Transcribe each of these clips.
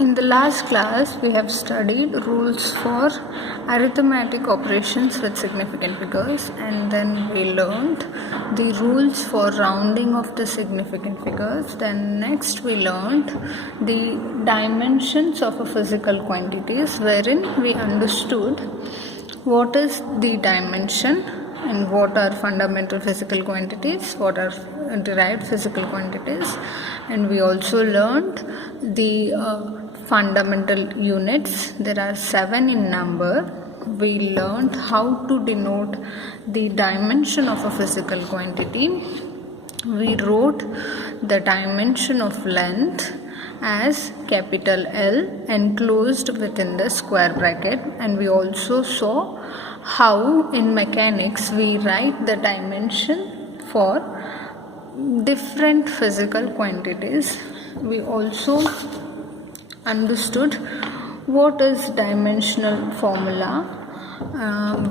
In the last class, we have studied rules for arithmetic operations with significant figures, and then we learned the rules for rounding of the significant figures. Then next we learned the dimensions of a physical quantities, wherein we understood what is the dimension and what are fundamental physical quantities, what are derived physical quantities, and we also learned the fundamental units. There are 7 in number. We learned how to denote the dimension of a physical quantity. We wrote the dimension of length as capital L enclosed within the square bracket, and we also saw how in mechanics we write the dimension for different physical quantities. We also understood what is dimensional formula.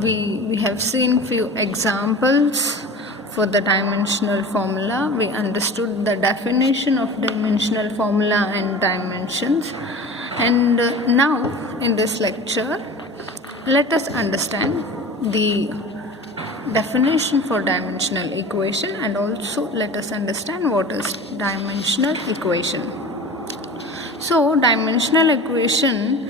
We have seen few examples for the dimensional formula. We understood the definition of dimensional formula and dimensions. And now in this lecture, let us understand the definition for dimensional equation, and also let us understand what is dimensional equation. So dimensional equation,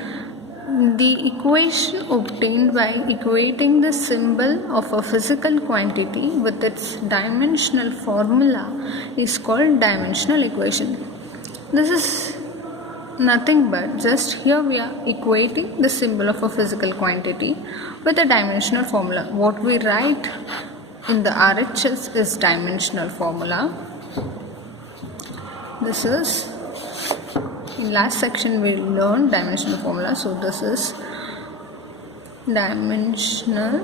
the equation obtained by equating the symbol of a physical quantity with its dimensional formula is called dimensional equation. This is nothing but just here we are equating the symbol of a physical quantity with a dimensional formula. What we write in the RHS is dimensional formula. This is, in last section we learned dimensional formula, so this is dimensional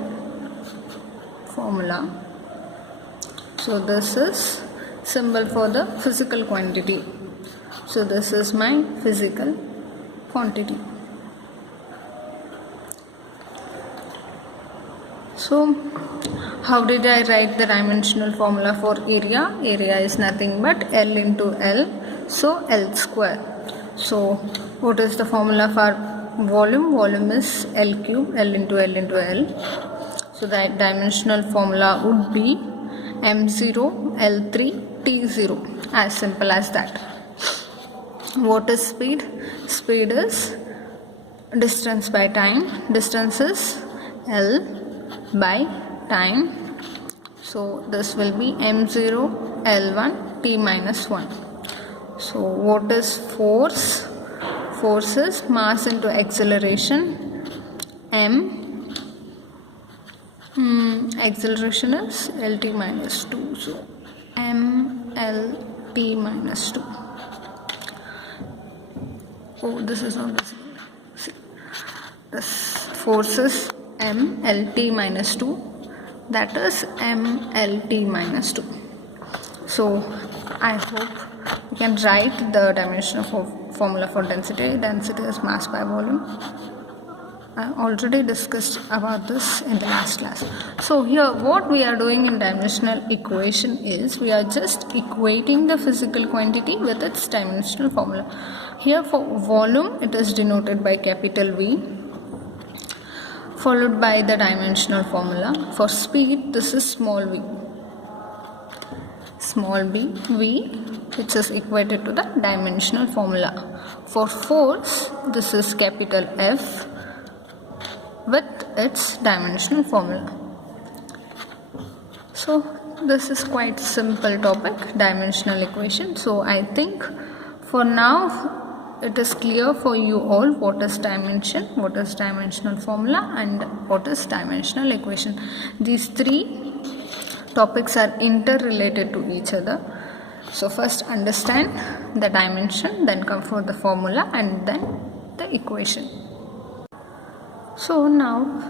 formula. So this is symbol for the physical quantity. So this is my physical quantity. So how did I write the dimensional formula for area? Area is nothing but L into L, so L square. So what is the formula for volume? Volume is L cube, L into L into L. So the dimensional formula would be M0 L3 T0, as simple as that. What is speed? Speed is distance by time. Distance is L by time. So this will be M0 L1 T minus 1. So what is force? Force is mass into acceleration. Acceleration is LT minus 2. So MLT minus 2. Oh, this is not visible. See, this force is MLT minus 2. That is MLT minus 2. So I hope you can write the dimensional formula for density. Density is mass by volume. I already discussed about this in the last class. So here what we are doing in dimensional equation is we are just equating the physical quantity with its dimensional formula. Here for volume it is denoted by capital V, followed by the dimensional formula. For speed this is small v. Small b, V, which is equated to the dimensional formula. For force this is capital F with its dimensional formula. So this is quite simple topic, dimensional equation. So I think for now it is clear for you all what is dimension, what is dimensional formula, and what is dimensional equation. These three topics are interrelated to each other. So first understand the dimension, then come for the formula, and then the equation. So now,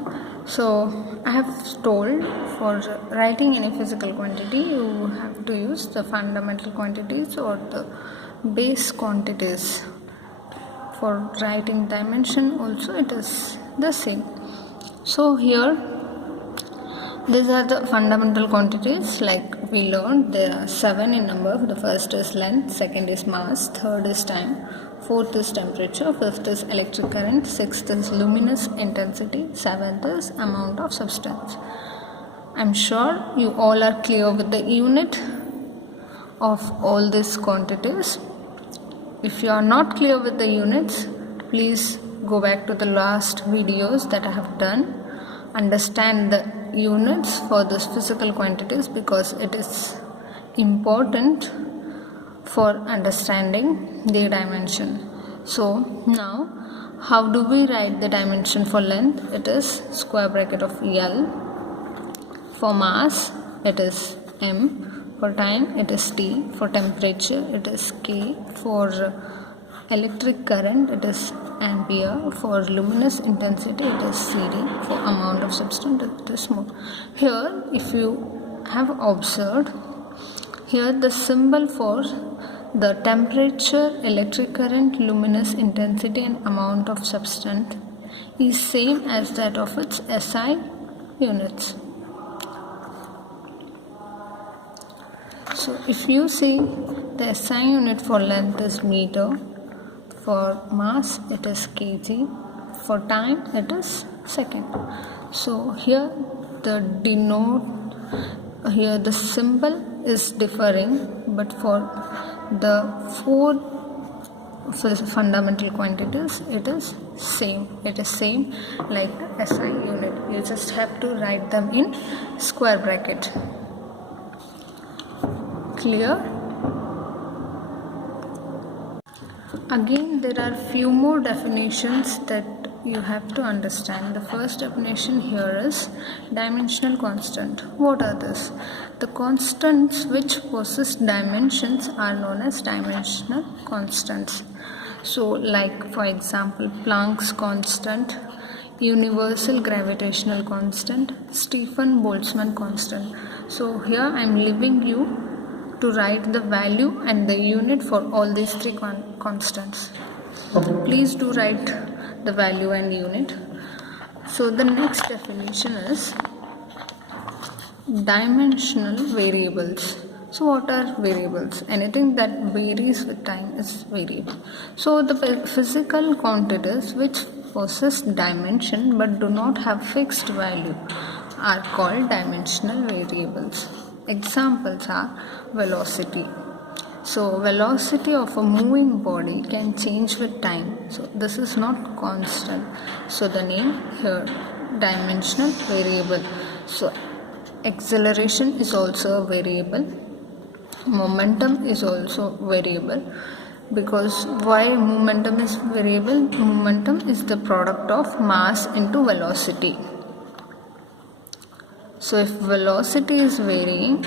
I have told for writing any physical quantity you have to use the fundamental quantities or the base quantities. For writing dimension also it is the same. So here These are the fundamental quantities. Like we learned, there are 7 in number. The first is length, second is mass, third is time, fourth is temperature, fifth is electric current, sixth is luminous intensity, seventh is amount of substance. I'm sure you all are clear with the unit of all these quantities. If you are not clear with the units, please go back to the last videos that I have done. Understand the units for these physical quantities, because it is important for understanding their dimension. So now, how do we write the dimension for length? It is square bracket of L. For mass, it is M. For time, it is T. For temperature, it is K. For electric current, it is ampere. For luminous intensity, it is CD. For amount of substance, it is mole. Here, if you have observed, here the symbol for the temperature, electric current, luminous intensity and amount of substance is same as that of its SI units. So if you see, the SI unit for length is meter, for mass it is kg, for time it is second. So here the symbol is differing, but for the 4 fundamental quantities it is same. It is same like the SI unit. You just have to write them in square bracket. Clear? Again, there are few more definitions that you have to understand. The first definition here is dimensional constant. What are these? The constants which possess dimensions are known as dimensional constants. So like for example, Planck's constant, universal gravitational constant, Stefan Boltzmann constant. So here I am leaving you to write the value and the unit for all these 3 constants. Please do write the value and unit. So the next definition is dimensional variables. So what are variables? Anything that varies with time is variable. So the physical quantities which possess dimension but do not have fixed value are called dimensional variables. Examples are velocity. So velocity of a moving body can change with time. So this is not constant. So the name here, dimensional variable. So acceleration is also a variable. Momentum is also variable. Because why momentum is variable? Momentum is the product of mass into velocity. So if velocity is varying,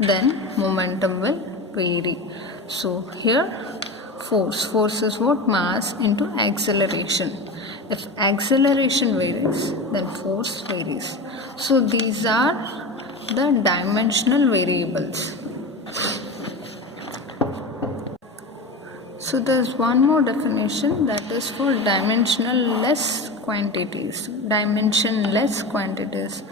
then momentum will vary. So here force is what? Mass into acceleration. If acceleration varies, then force varies. So these are the dimensional variables. So there's one more definition, that is for dimensionless quantities. Dimensionless quantities.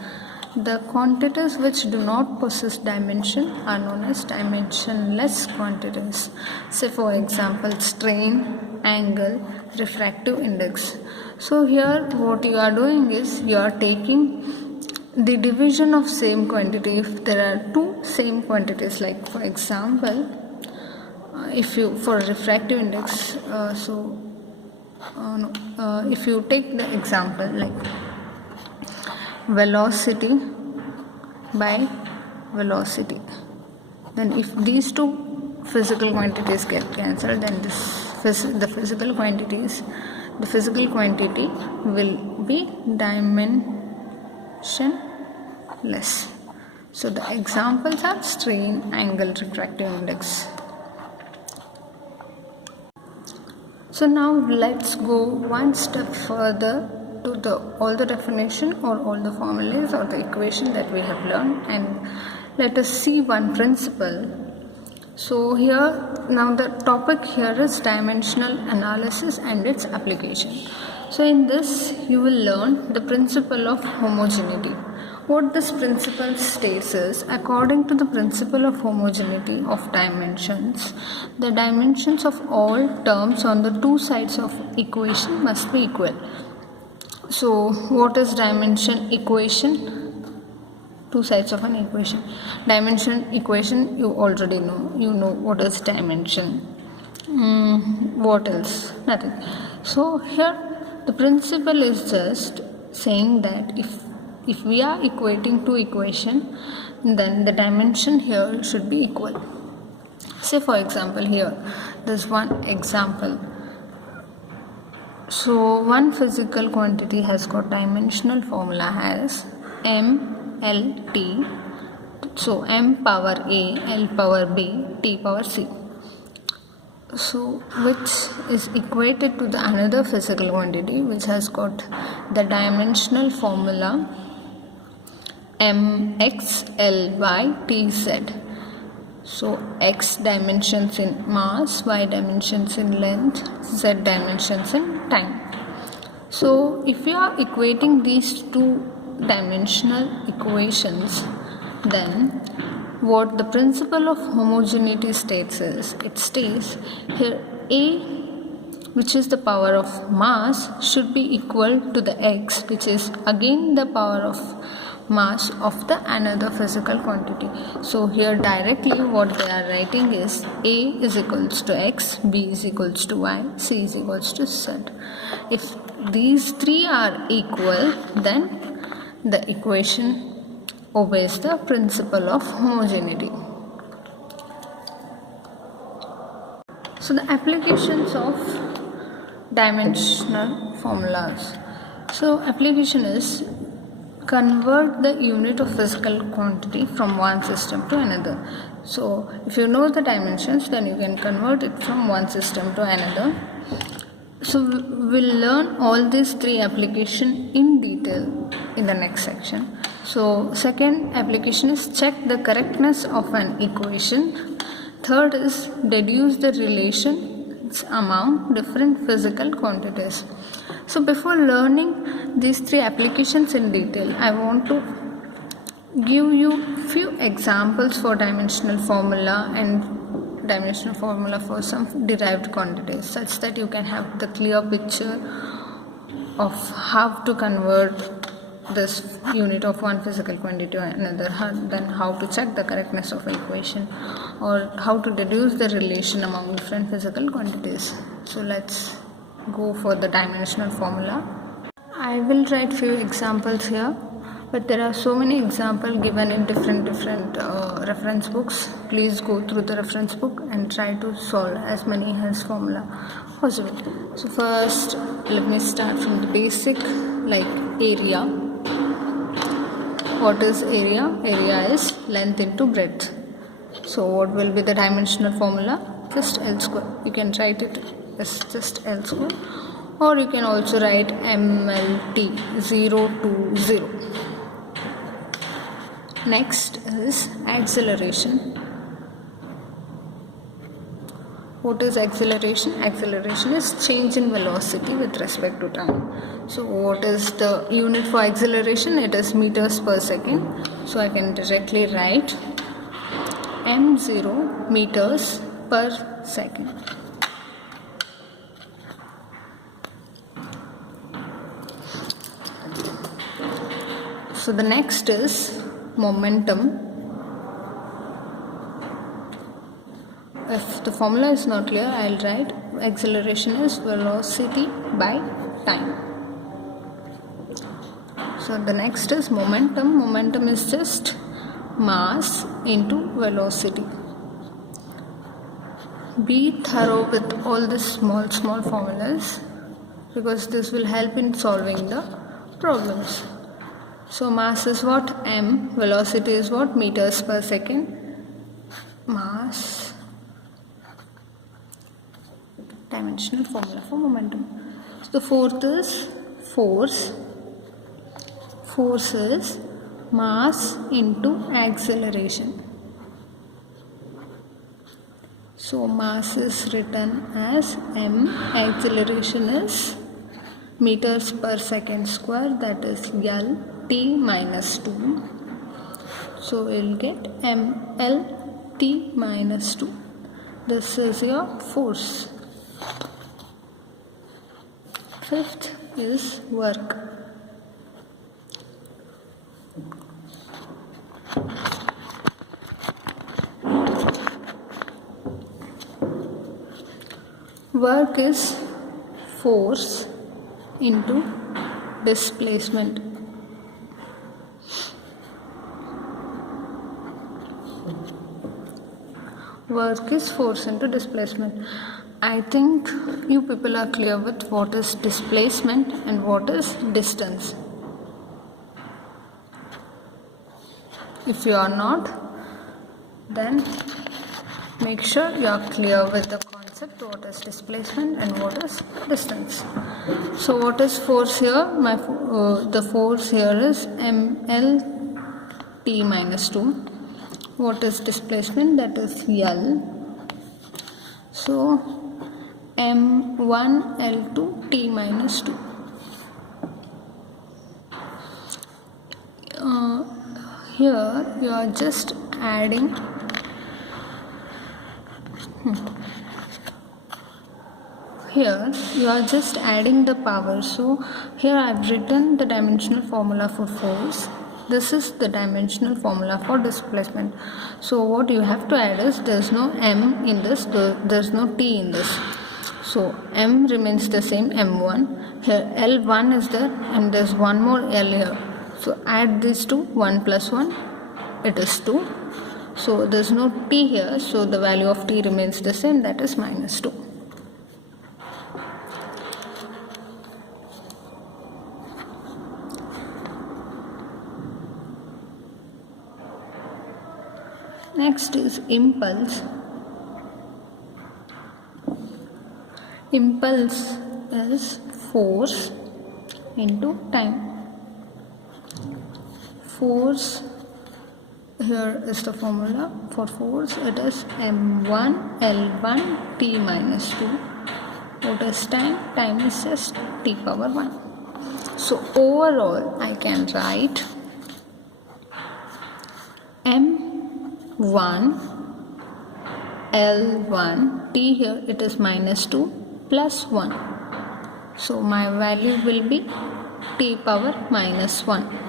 The quantities which do not possess dimension are known as dimensionless quantities. Say for example, strain, angle, refractive index. So here what you are doing is you are taking the division of same quantity. If there are 2 same quantities, like for example, if you for refractive index, if you take the example like velocity by velocity, then if these 2 physical quantities get cancelled, then the physical quantity will be dimensionless. So the examples are strain, angle, refractive index. So now let's go one step further to all the definition or all the formulas or the equation that we have learned, and let us see one principle. So here now the topic here is dimensional analysis and its application. So in this you will learn the principle of homogeneity. What this principle states is, according to the principle of homogeneity of dimensions, the dimensions of all terms on the two sides of equation must be equal. So what is dimension equation? Two sides of an equation. Dimension equation you already know. You know what is dimension. What else? Nothing. So here the principle is just saying that if we are equating two equation, then the dimension here should be equal. Say for example, here there's one example. So one physical quantity has got dimensional formula as MLT. So M power A, L power B, T power C. So which is equated to the another physical quantity which has got the dimensional formula MXLY/TZ. So X dimensions in mass, Y dimensions in length, Z dimensions in time. So if you are equating these two dimensional equations, then what the principle of homogeneity states is, it states here A, which is the power of mass, should be equal to the X, which is again the power of mass of the another physical quantity. So here directly what they are writing is A is equals to X, B is equals to Y, C is equals to Z. If these three are equal, then the equation obeys the principle of homogeneity. So the applications of dimensional formulas. So application is convert the unit of physical quantity from one system to another. So if you know the dimensions, then you can convert it from one system to another. So we'll learn all these three applications in detail in the next section. So second application is check the correctness of an equation. Third is deduce the relations among different physical quantities. So before learning these three applications in detail, I want to give you few examples for dimensional formula and dimensional formula for some derived quantities, such that you can have the clear picture of how to convert this unit of one physical quantity to another, then how to check the correctness of an equation, or how to deduce the relation among different physical quantities. So let's go for the dimensional formula. I will write few examples here, but there are so many examples given in different reference books. Please go through the reference book and try to solve as many as formula possible. So first let me start from the basic, like area. What is area? Area is length into breadth. So what will be the dimensional formula? Just L square. You can write it as just L square, or you can also write MLT, 0 to 0. Next is acceleration. What is acceleration? Acceleration is change in velocity with respect to time. So what is the unit for acceleration? It is meters per second. So I can directly write m0 meters per second. So the next is momentum. If the formula is not clear, I'll write acceleration is velocity by time. So the next is momentum. Momentum is just mass into velocity. Be thorough with all the small formulas, because this will help in solving the problems. So mass is what? M. Velocity is what? Meters per second. Mass. Dimensional formula for momentum. So the fourth is force. Force is mass into acceleration. So mass is written as m, acceleration is meters per second square, that is L. t minus 2. So we'll get ml t minus 2. This is your force. Fifth is work. Work is force into displacement. Work is force into displacement. I think you people are clear with what is displacement and what is distance. If you are not, then make sure you are clear with the concept what is displacement and what is distance. So what is force here? The force here is ml t minus 2. What is displacement? That is L. So m1 L2 t minus 2. Here you are just adding the power. So here I have written the dimensional formula for force. This is the dimensional formula for displacement. So what you have to add is, there is no m in this, there is no t in this. So m remains the same, m1. Here L1 is there and there is one more L here. So add these two, 1 plus 1, it is 2. So there is no t here, so the value of t remains the same, that is minus 2. Next is impulse. Impulse is force into time. Force, here is the formula for force, it is m1 L1 t minus 2. What is time? Time is just t power 1. So overall I can write m1 L1 t, here it is minus 2 plus 1. So my value will be t power minus 1.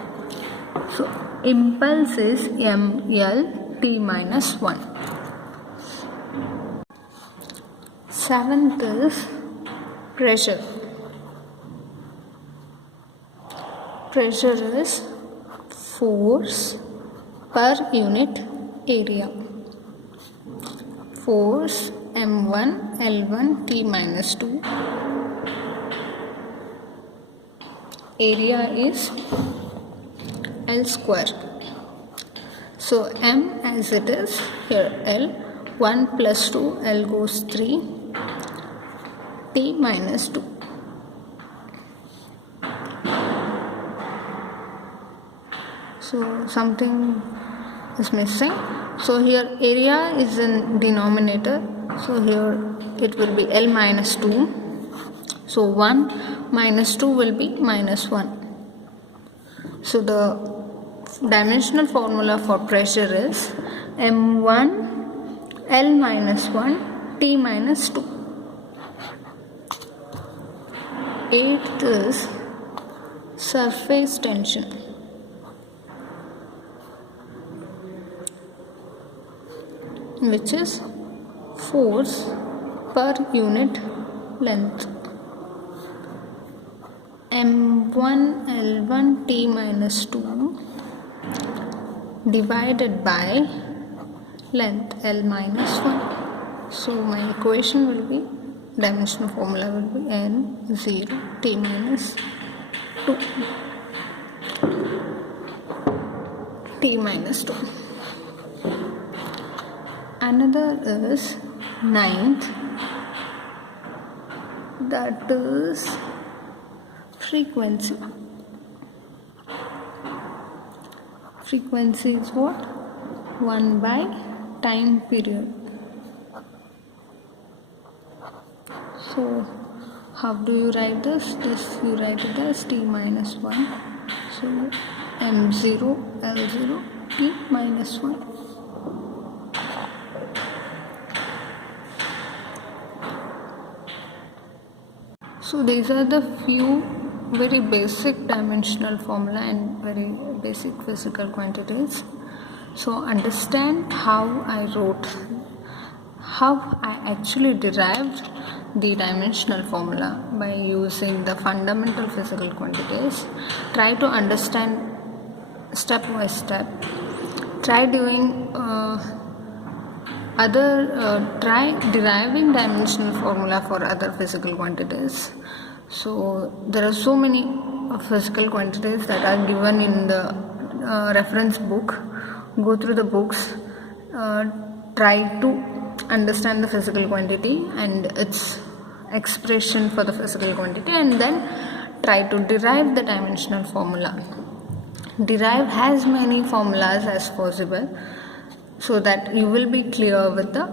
So impulse is ml t minus 1. Seventh is pressure. Pressure is force per unit area. Force m1 L1 t minus 2. Area is L square. So m as it is, here L, 1 plus 2, L goes 3, t minus 2. So something is missing. So here area is in denominator. So here it will be L minus 2. So 1 minus 2 will be minus 1. So the dimensional formula for pressure is m1 L minus 1 t minus 2. Eighth is surface tension. Which is force per unit length. m1 L1 t minus 2 divided by length L minus 1. So my equation will be, dimensional formula will be n0 t minus 2 t minus 2. Another is ninth, that is frequency. Frequency is what? 1 by time period. So how do you write this? You write it as t minus 1. So m0 l0 t minus 1. So these are the few very basic dimensional formula and very basic physical quantities. So understand how I actually derived the dimensional formula by using the fundamental physical quantities. Try to understand step by step. Try doing try deriving dimensional formula for other physical quantities. So there are so many physical quantities that are given in the reference book. Go through the books, try to understand the physical quantity and its expression for the physical quantity, and then try to derive the dimensional formula. Derive as many formulas as possible so that you will be clear with the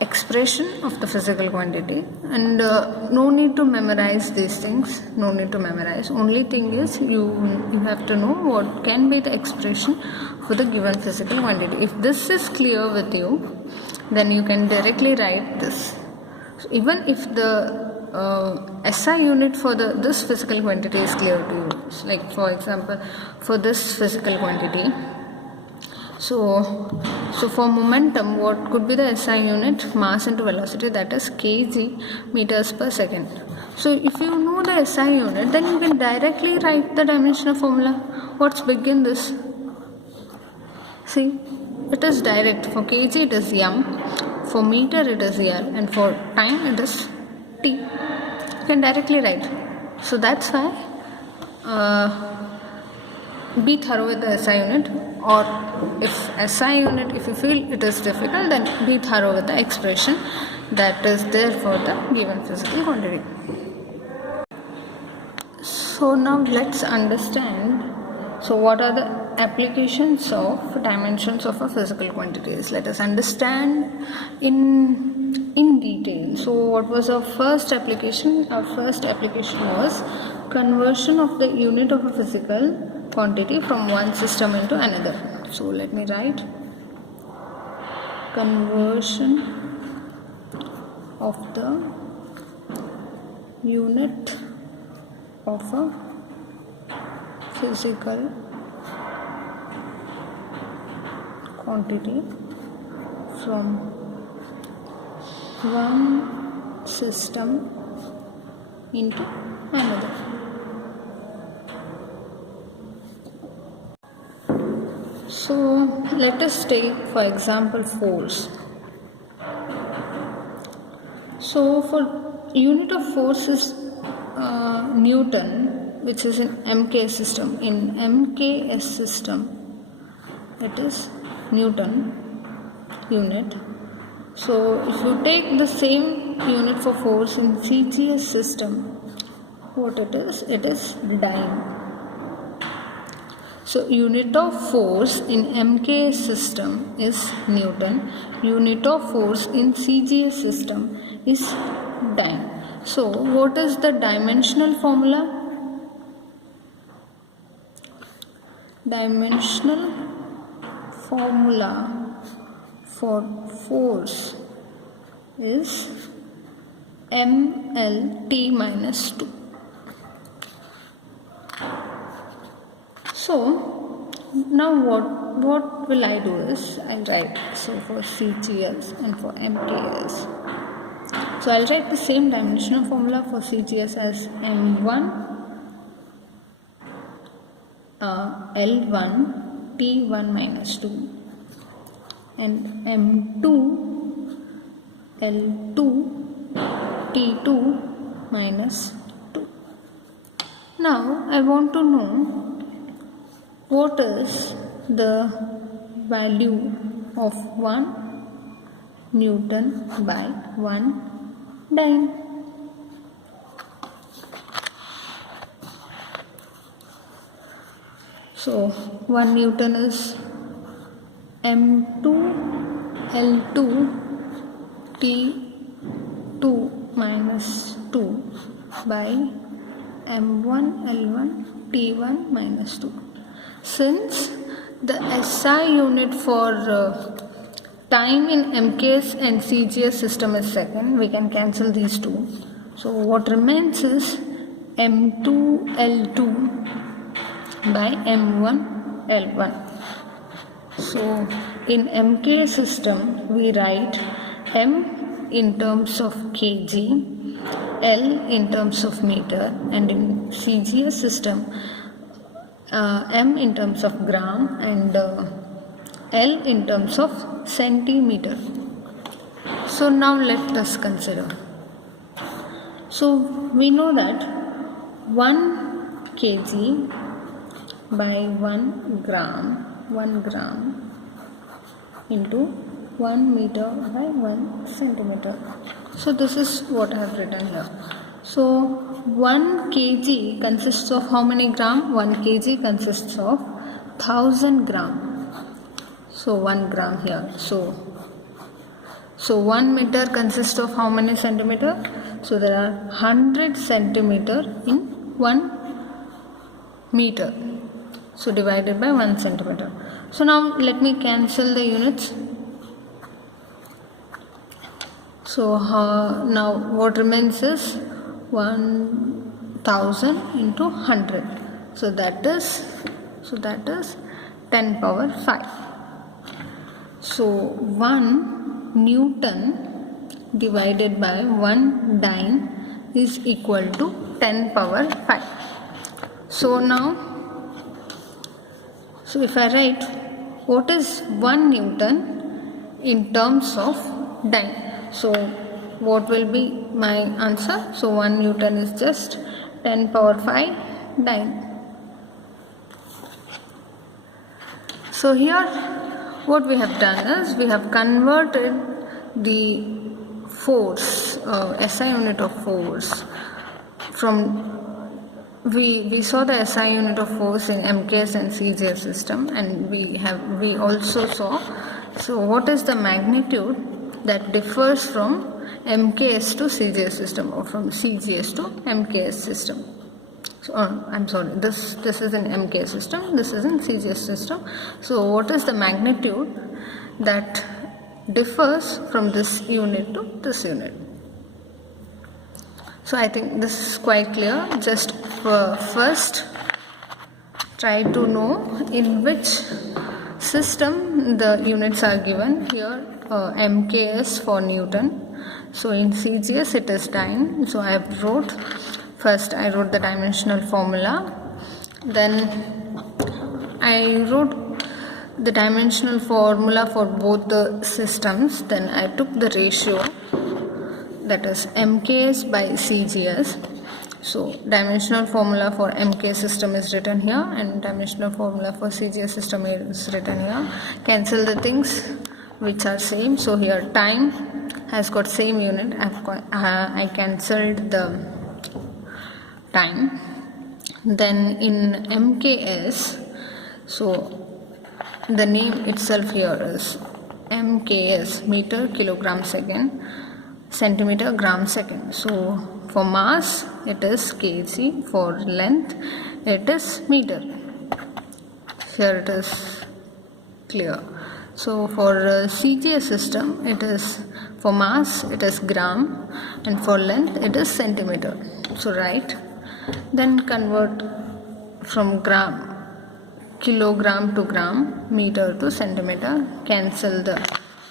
expression of the physical quantity, and no need to memorize these things. No need to memorize. Only thing is you have to know what can be the expression for the given physical quantity. If this is clear with you, then you can directly write this. So even if the SI unit for this physical quantity is clear to you, like for example for this physical quantity, so for momentum, what could be the SI unit? Mass into velocity, that is kg meters per second. So if you know the SI unit, then you can directly write the dimensional formula. What's big in this? See, it is direct. For kg it is m, for meter it is l, and for time it is t. You can directly write. So that's why be thorough with the SI unit, or if SI unit, if you feel it is difficult, then be thorough with the expression that is there for the given physical quantity. So now let's understand, so what are the applications of dimensions of a physical quantities. Let us understand in detail. So what was our first application? Our first application was conversion of the unit of a physical quantity from one system into another. So let me write conversion of the unit of a physical quantity from one system into another. So let us take for example force. So for unit of force is Newton, which is in MKS system. In MKS system it is Newton unit. So if you take the same unit for force in CGS system, what it is? It is dyne. So unit of force in MKS system is Newton. Unit of force in CGS system is dyne. So what is the dimensional formula? Dimensional formula for force is mLt minus 2. So now what will I do is I'll write, so for CGS and for MKS. So I'll write the same dimensional formula for CGS as M1 L1 T1 minus 2 and M2 L2 T2 minus 2. Now I want to know what is the value of 1 Newton by 1 dyne. So 1 Newton is M2 L2 T2 minus 2 by M1 L1 T1 minus 2. Since the SI unit for time in MKS and CGS system is second, we can cancel these two. So what remains is M2L2 by M1L1. So in MK system we write M in terms of kg, L in terms of meter, and in CGS system M in terms of gram and L in terms of centimeter. So now let us consider. So we know that 1 kg by 1 gram into 1 meter by 1 centimeter. So this is what I have written here. So 1 kg consists of how many gram? 1 kg consists of 1000 gram. So 1 gram here. So 1 meter consists of how many centimeter? So there are 100 centimeter in 1 meter. So divided by 1 centimeter. So now let me cancel the units. So now what remains is 1000 into 100. So that is 10 power 5. So 1 Newton divided by 1 dyne is equal to 10 power 5. So now, so if I write what is 1 Newton in terms of dyne, so what will be my answer? So 1 Newton is just 10 power 5 dyne. So here what we have done is we have converted the force, SI unit of force from, we saw the SI unit of force in MKS and CGS system, and we also saw, so what is the magnitude that differs from MKS to CGS system or from CGS to MKS system. So, I'm sorry, this is in MKS system, this is in CGS system. So what is the magnitude that differs from this unit to this unit? So I think this is quite clear. Just first try to know in which system the units are given. Here MKS for Newton. So in CGS it is dyne. So I wrote the dimensional formula. Then I wrote the dimensional formula for both the systems. Then I took the ratio, that is MKS by CGS. So dimensional formula for MK system is written here and dimensional formula for CGS system is written here. Cancel the things which are same. So here time has got same unit. I cancelled the time. Then in MKS, so the name itself here is MKS, meter kilogram second, centimeter gram second. So for mass it is kg, for length it is meter. Here it is clear. So for CGS system it is, for mass it is gram and for length it is centimeter. So write, then convert from kilogram to gram, meter to centimeter, cancel the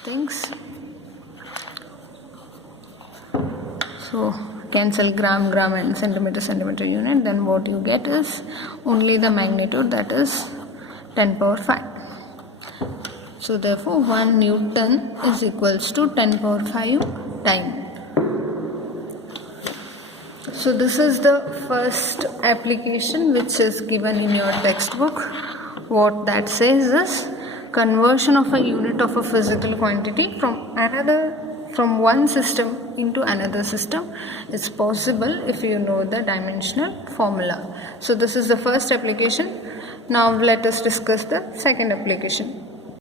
things. So cancel gram and centimeter unit, then what you get is only the magnitude, that is 10 power 5. So therefore 1 Newton is equals to 10 power 5 time. So this is the first application which is given in your textbook. What that says is conversion of a unit of a physical quantity from one system into another system is possible if you know the dimensional formula. So this is the first application. Now let us discuss the second application.